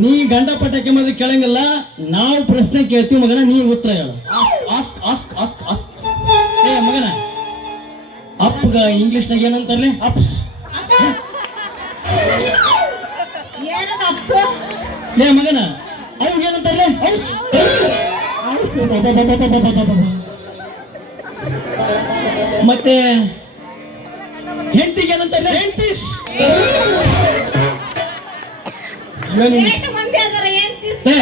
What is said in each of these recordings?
No ಗಂಡ ಪಟ್ಟ ಮದ್ ಕೇಳಂಗಿಲ್ಲ. ನಾವು ಪ್ರಶ್ನೆ ಕೇಳ್ತೀವಿ ಮಗನ ನೀ ಉತ್ತರ ಹೇಳು. ಏ ಮಗನ ಅಪ್ಪಗ ಇಂಗ್ಲಿಷ್ನಾಗ ಏನಂತಾರಲೆ ಅಪ್ಸ್? ಏ ಮಗನ ಅವ್ಗ ಏನಂತಾರಲೆ ಔಸ್ ಮತ್ತೆ ಹೆಂಡತಿಗೆ ಏನಂತಾರೆ ಏ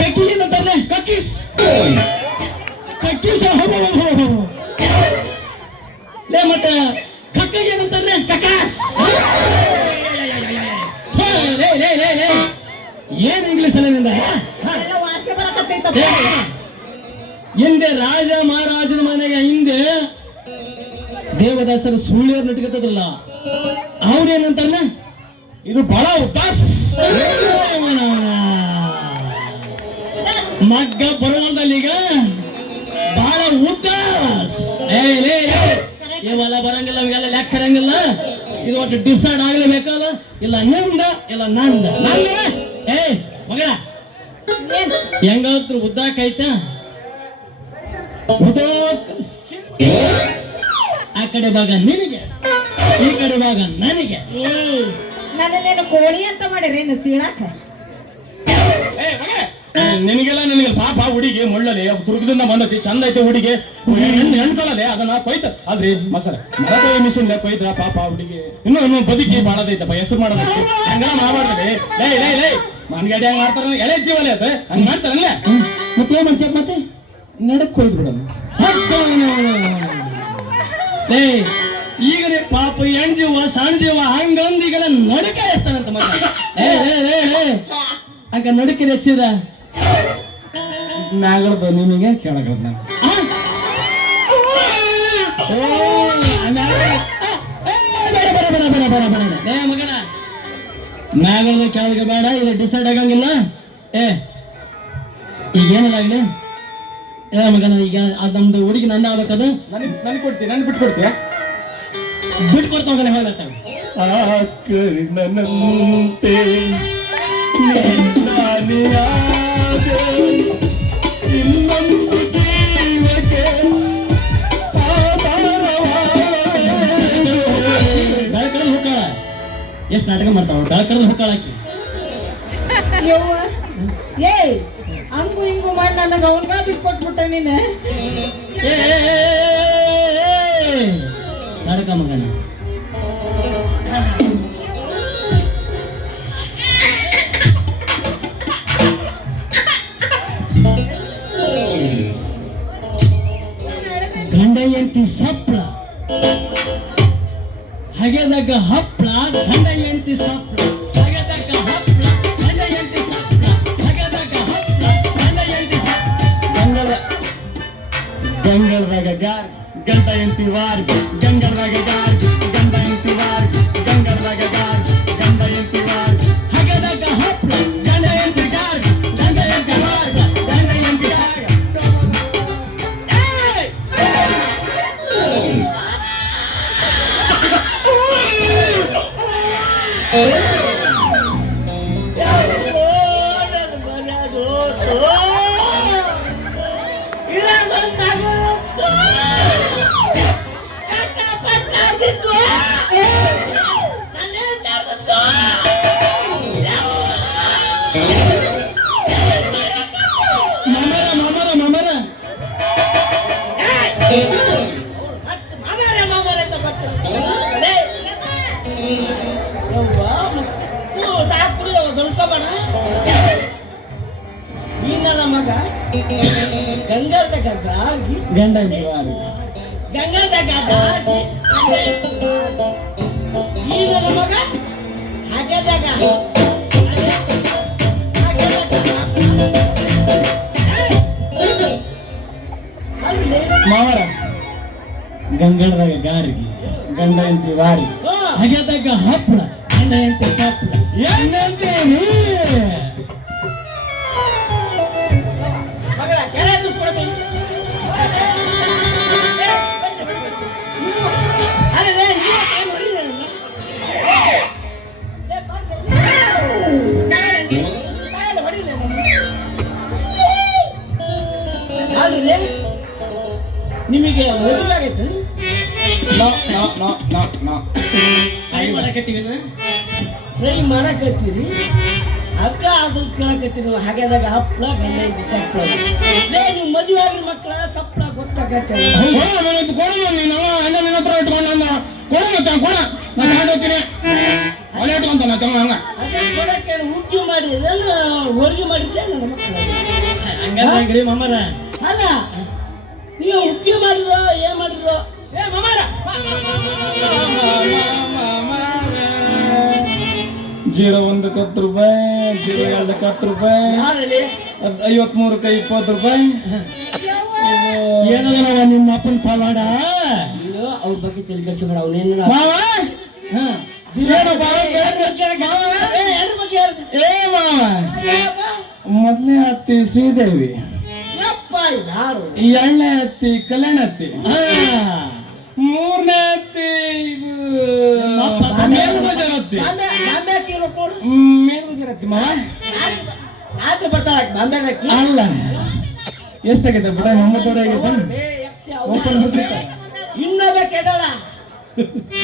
ಕಕ್ಕಿ ಏನಂತಾರಲೆ ಕಕ್ಕೀಸ್. ಲೇ ಮತ್ತೆ ಕಕ್ಕಗೆ ಕಕಾಸ್ ಲೇ ಏನ್ ಇಂಗ್ಲಿಷ್ ಅಲ್ಲ ನಿಂದ ಹಿಂದೆ ರಾಜ ಮಹಾರಾಜನ ಮನೆಗೆ ಹಿಂದೆ ದೇವದಾಸರ ಸುಳ್ಳಿಯರ್ ನಟಿಕತ್ತದ್ರಲ್ಲ ಅವ್ರೇನಂತಾರಲ್ಲ ಇದು ಬಹಳ ಮಗ್ಗ ಬರೋದಲ್ಲ ಈಗ ಬಹಳ ಉದಾಸ್ ಇವೆಲ್ಲ ಬರಂಗಿಲ್ಲ ಇವೆಲ್ಲ ಲೆಕ್ಕ ಇರಂಗಿಲ್ಲ. ಇದು ಒಟ್ಟು ಡಿಸೈಡ್ ಆಗ್ಲೇಬೇಕಲ್ಲ? ಇಲ್ಲ ನಂದ ಇಲ್ಲ ನಂದ. ನಂದ ಏ ಮಗಳ ಹೆಂಗಾದ್ರು ಉದ್ದಾಕೈತ ಉದ್ದಾಕ್ ಆ ಕಡೆ ಭಾಗ ನಿನಗೆ ಈ ಕಡೆ ಭಾಗ ನನಗೆ. ನನ್ನೇನು ಕೋಳಿ ಅಂತ ಮಾಡಿರೇನು ಸೀಳಾಕ ಏ ಮಗ ನಿನಗೆಲ್ಲ ನಿನಗೆ ಪಾಪ ಹುಡುಗಿ ಮುಳ್ಳಲಿ ದುರ್ಗದಿಂದ ಬಂದತಿ ಚಂದ ಐತೆ ಹುಡುಗಿ. ಹೆಣ್ಣು ಹೆಣ್ಕೊಳ್ಳದೆ ಅದನ್ನ ಕೊಯ್ತ. ಅಲ್ರಿ ಮಸಾಲೆ ಮರದ ಮಿಷನ್ ಕೊಯ್ದ್ರ ಪಾಪ ಹುಡುಗಿ. ಇನ್ನು ಇನ್ನು ಬದುಕಿ ಬಾಳದೈತಪ್ಪ ಹೆಸರು ಮಾಡೋದಕ್ಕೆ. ಹಂಗ ಮಾಡಬಾರ್ದಲ್ಲಿ ಲೈ ಲೈ ಲೈ ಮನ್ಗಡಿ ಹಂಗ ಮಾಡ್ತಾರ ಎಳೆ ಜೀವಲೆ ಅದ. ಹಂಗ ಮಾಡ್ತಾರಲ್ಲ. ಮತ್ತೆ ಏನ್ ಮಾಡ್ತೀಯ ಮತ್ತೆ? ನಡಕ್ ಕೊಯ್ದು ಏ ಪಾಪ ಹೆಣ್ ಜೀವ ಸಣ್ಣ ಜೀವ ಹಂಗಂದ್ ಈಗಲ ನಡಕ ಎತ್ತಾನಂತ ಮಗ. ಏ ಏ ಏ ನಿಮಗೆ ನಡಕಿದ ಹೆಚ್ಚಿದ ಮ್ಯಾಗಳ್ದ ನಿಮಗೆ ಕೆಳಗದ ಏ, ಮಗನ. ಮ್ಯಾಗದ ಕೆಳಗೆ ಬೇಡ ಇದು ಡಿಸೈಡ್ ಆಗಂಗಿಲ್ಲ. ಏ ಈಗ ಏನಾಗಲಿ ಏ ಮಗನ ಈಗ ಅದ್ ನಮ್ದು ಹುಡುಗಿ ನನ್ನ ಆಗ್ಬೇಕದು ನನಗೆ ನನ್ ಕೊಡ್ತೀನಿ ನನ್ ಬಿಟ್ಟು ಕೊಡ್ತೀಯ? ಬಿಟ್ಟು ಕೊಡ್ತಾವಲ್ಲ ಮಗನ ಇನ್ನೊಂದು ಜೀವಕ್ಕೆ ಆಧಾರವಾದೆ. ಬೆಳಕಡ ಹುಕ್ಕಾಳ. ಎಷ್ಟು ನಾಟಕ ಮಾಡ್ತಾವ? ಡಾಕ್ಟರ್ ಹುಕ್ಕಾಳ ಹಾಕಿ ಯವ್ವ. ಏ ಹಂಗು ಹಿಂಗು ಮಾಡಿ, ನನಗ ಅವನ್ಗ ಬಿಟ್ಕೊಟ್ಬಿಟ್ಟ ನೀನು. ತಡಕ ಮಗನ. ಗಂಡ ಎಂತಿ ಸಪ್ಳ. ಹಗೆದಾಗ ಹಪ್ಳ ಸಪ್ಳ. ಹಪ್ಳ. ಗಂಡ ಎಂತಿ ವಾರ್ ಗಂಗಳದಾಗ ಗಾರ್ ಗಂಡ ಎಂತಿ ವಾರ್ ಗಂಗಳದಾಗ ಗಾರ್ ಗಂಡ ಎಂತಿ ವಾರ್ ಹಗೆದಾಗ ಹಪ್ಳ ಗಂಡ ಎಂತಿ ಗಾರ್ ಗಂಡ ಎಂತಿ ವಾರ್ ಗಂಡ ಎಂತಿ ಗಾರ್ ಏಯ್ ಗಂಗಾದಾಗ ದಾಗಿ ಗಂಡ ವಾರ್ ಗಂಗಾದಾಗ ದಾಗಿ ನೀನಲ್ಲ ಮಗ ಹಾಗೆದಾಗ ಮಾವರ ಗಂಗಳದಾಗ ಗಾರಿಗೆ ಗಂಡ ಎಂತಿ ವಾರಿ ಹಾಗೆ ಹಪ್ಪಳ ಗಂಡ ಎಂತಿ ಸಪ್ಪಳ ಹೆಂಗಂತೇನಿ ಮದುವೆ ಆಗೈತೆ ನಾ ನಾ ನಾ ನಾ ನಾ ಫ್ರೈ ಮಾಡಕತ್ತೀವಿ ಟ್ರೈ ಮಾಡಕತ್ತೀರಿ ಅಕ್ಕ ಅದು ಕೇಳಕತ್ತೀರಿ ಹಾಗೆದಾಗ ಹಪ್ಪಳ ಗಂಡ ಲೇ ನೀವು ಮದುವೆ ಆಗಿನ ಮಕ್ಕಳ ಸಪ್ಪಳ ಗೊತ್ತಾಗತ್ತೆ ಕೊಡ ನೀನು ಹಂಗ ನಿನ್ನ ಹತ್ರ ಇಟ್ಕೊಂಡು ಅಂದ ಕೊಡ ಮತ್ತೆ ಕೊಡ ನಾನು ತಗೊಂಡು ಹೋಗ್ತೀನಿ ಒಲೆ ಇಟ್ಕೊಂತ ನಾ ತಮ್ಮ ಹಂಗ ಅದೇ ಕೊಡಕ್ಕೆ ಹುಗ್ಗಿ ಮಾಡಿದ್ರೆ ಹೋಳಿಗೆ ಮಾಡಿದ್ರೆ ನನ್ನ ಮಕ್ಕಳು ಹಂಗಂದ್ರಿ ಮಮ್ಮರ ಅಲ್ಲ ನೀವು ಉಕ್ಕಿ ಮಾಡಿರೋ ಏನ್ ಮಾಡಿರೋ? ಏ ಜೀರೋ ಒಂದಕ್ಕೆ ಹತ್ತು ರೂಪಾಯಿ ಜೀರೋ ಎರಡಕ್ಕೆ ಹತ್ತು ರೂಪಾಯಿ ಅದ್ ಐವತ್ಮೂರಕ್ಕೆ ಇಪ್ಪತ್ತು ರೂಪಾಯಿ. ಏನದನವ ನಿಮ್ಮ ಅಪ್ಪನ ಪಾಲಾಡ? ಅವ್ರ ಬಗ್ಗೆ ತಲೆ ಮಾಡ ಅವನೇನು ಮಾವ? ಹಾ. ಏನಪ್ಪ ಮಾವ ಏ ಮಾವ. ಮೊದಲನೇ ಹತ್ತಿ ಶ್ರೀದೇವಿ. ಯಾರು ಎರಡನೇ ಹತ್ತಿ ಕಲ್ಯಾಣ ಹತ್ತಿ ಹಾ ಮೂರನೇ ಹತ್ತಿ ಇದು ಹತ್ತಿ ಹತ್ತಿ ಮಾವ ರಾತ್ರಿ ಬರ್ತಾಳ ಬಾಂಬೆ ಅಲ್ಲ. ಎಷ್ಟಾಗೈತೆ ಬಿಡ? ಒಂಬತ್ತುವರೆ ಆಗೈತೆ. ಓಪನ್ ಹೋಗ್ತೈತೆ ಇನ್ನೊಬ್ಬ ಕೆದಳ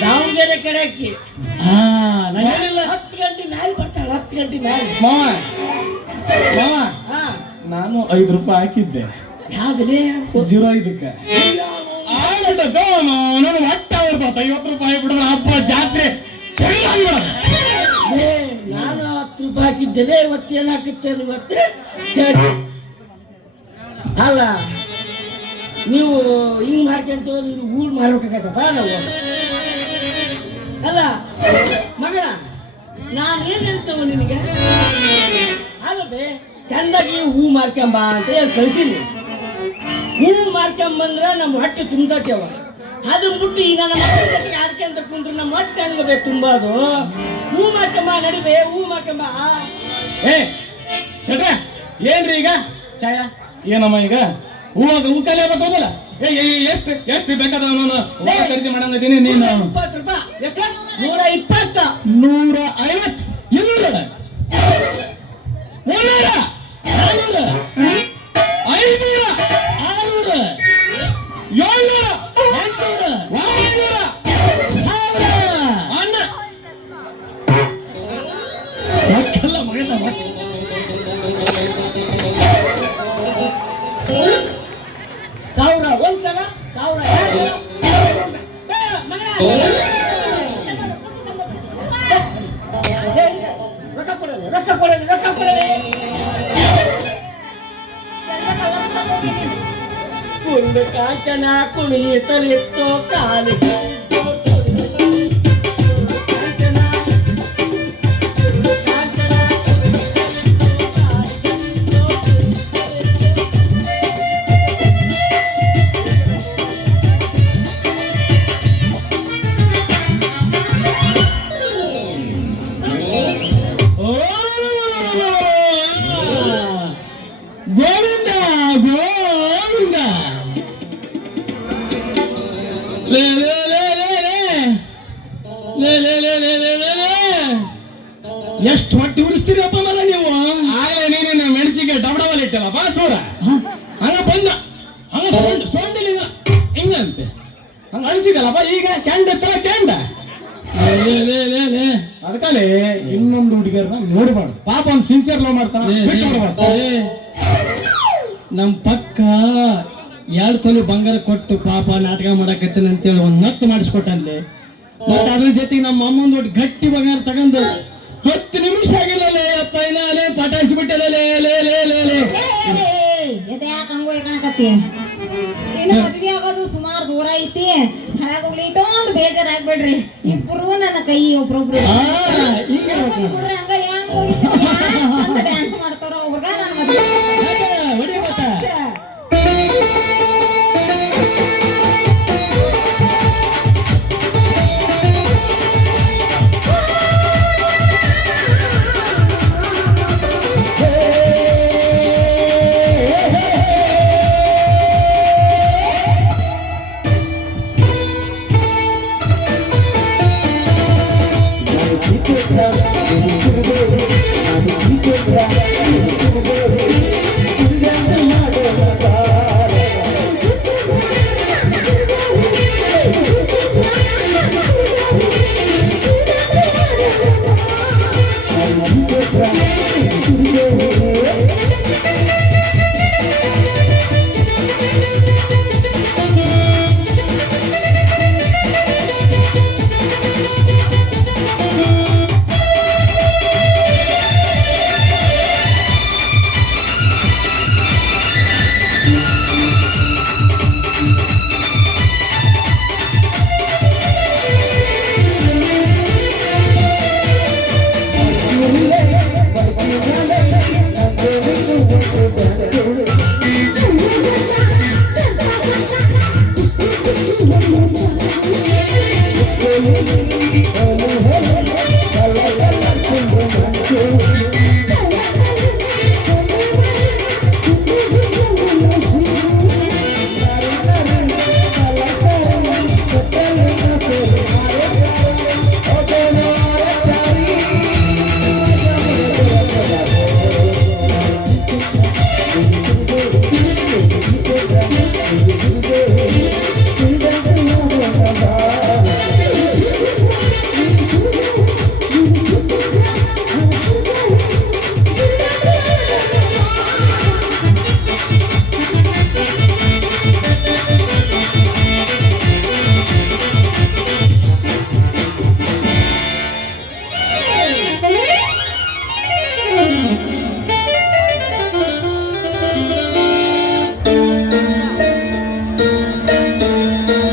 ದಾವಣಗೆರೆ ಕಡೆ ಹಾಕಿ. ಹಾ ನಾನು ಹೇಳಿಲ್ಲ. ಹತ್ತು ಗಂಟೆ ಮ್ಯಾಲೆ ಬರ್ತಾಳ ಹತ್ತು ಗಂಟೆ ಮ್ಯಾಲೆ. ಮಾವ ಮಾವ ಹಾ ನಾನು ಐದು ರೂಪಾಯಿ ಹಾಕಿದ್ದೆ. ಜೀರೋ ನಾನು ಒಟ್ಟ ಐವತ್ತು ರೂಪಾಯಿ ಬಿಡಿದ್ರೆ ಹಬ್ಬ ಜಾತ್ರೆ ಚೆನ್ನಾಗಿ ನಾನು ಹತ್ತು ರೂಪಾಯಿ ಹಾಕಿದ್ದೇನೆ ಇವತ್ತು ಏನು ಹಾಕುತ್ತೇನೆ ಇವತ್ತು ಚ- ಅಲ್ಲ ನೀವು ಹಿಂಗ್ ಮಾಡ್ಕೊಂತ ಹೋದ್ರೆ ನೀವು ಊರ್ ಮಾಡ್ಬೇಕಾಗತ್ತಪ್ಪ ನಾವು ಅಲ್ಲ ಮಗಳ ನಾನು ಏನ್ ಹೇಳ್ತೇವ ನಿನಗೆ? ಅಲ್ಲ ಬೇ ಚಂದಾಗಿ ಹೂ ಮಾರ್ಕೊಂಬ ಅಂತ ಹೇಳಿ ಕಳ್ಸೀನಿ ಹೂ ಮಾರ್ಕೊಂಬಂದ್ರೆ ನಮ್ಮ ಹೊಟ್ಟೆ ತುಂಬತೇವ ಅದು ಬಿಟ್ಟು ಈಗ ನಮ್ಮ ಮಕ್ಕಳಿಗೆ ಆಡ್ಕೊಂತ ಕುಂದ್ರೆ ನಮ್ಮ ಹೊಟ್ಟೆ ಹಂಗಬೇಕು ತುಂಬೋದು. ಹೂ ಮಾರ್ಕಂಬ ನಡಿಬೆ ಹೂ ಮಾರ್ಕಂಬ. ಏ ಚಟ್ರ ಏನ್ರಿ ಈಗ? ಚಾಯ ಏನಮ್ಮ ಈಗ? ಹೂವಾಗ ಹೂ ಕಲೆ ಬೇಕಾಗಲ್ಲ ಏ ಎಷ್ಟು ಎಷ್ಟು ಬೇಕಾದ ನಾನು ಖರೀದಿ ಮಾಡಂಗಿದ್ದೀನಿ ನೀನು. ಇಪ್ಪತ್ತು ರೂಪಾಯಿ. ಎಷ್ಟ? ನೂರ ಇಪ್ಪತ್ತ. ನೂರ ಐವತ್ತು. ಇನ್ನೂರ ಮುನ್ನೂರ Oh! ಉಡಿಸ್ತೀರಪ್ಪ ಮರ ನೀವು? ಆಗಲೇ ನೀನೇನು ಮೆಣಸಿಗೆ ಡಬಡವಲ್ಲಿ ಇಟ್ಟಲ್ಲ ಬಾ ಸೂರ. ಹಂಗ ಬಂದ. ಹಂಗ ಸೊಂಡ್ ಸೊಂಡಿಲಿಲ್ಲ ಹಿಂಗಂತೆ. ಹಂಗ ಅನ್ಸಿಗಲ್ಲಪ್ಪ ಈಗ ಕ್ಯಾಂಡ್ ಎತ್ತಲ್ಲ ಕ್ಯಾಂಡ ಲೇ ಲೇ ಲೇ ಲೇ ಇನ್ನೊಂದು ಹುಡುಗಿಯರ್ನ ನೋಡ್ಬಾರ್ದು. ಪಾಪ ಒಂದು ಸಿನ್ಸಿಯರ್ ಲವ್ ಮಾಡ್ತಾನ. ಲೇ. ನಮ್ ಪಕ್ಕ ಎರಡು ತೊಲಿ ಬಂಗಾರ ಕೊಟ್ಟು ಪಾಪ ನಾಟಕ ಮಾಡಕತ್ತೀನಿ ಅಂತೇಳಿ ಒಂದ್ ನತ್ತು ಮಾಡಿಸ್ಕೊಟ್ಟಲ್ಲಿ ಮತ್ತೆ ಅದ್ರ ಜೊತೆಗೆ ನಮ್ಮ ಅಮ್ಮನ ದೊಡ್ಡ ಗಟ್ಟಿ ಬಂಗಾರ ತಗೊಂಡು ಹತ್ತು ನಿಮಿಷ ಆಗಿರಲ್ಲ ಅಪ್ಪ ಲೇ ಪಟಾಯಿಸಿ ಬಿಟ್ಟಲ್ಲ ಲೇ ಲೇ ಲೇ ಲೇ ಲೇ. ಎದೆ ಯಾಕೆ ಹಂಗೋಳಿ ಕಾಣಕತ್ತಿ. Yeah.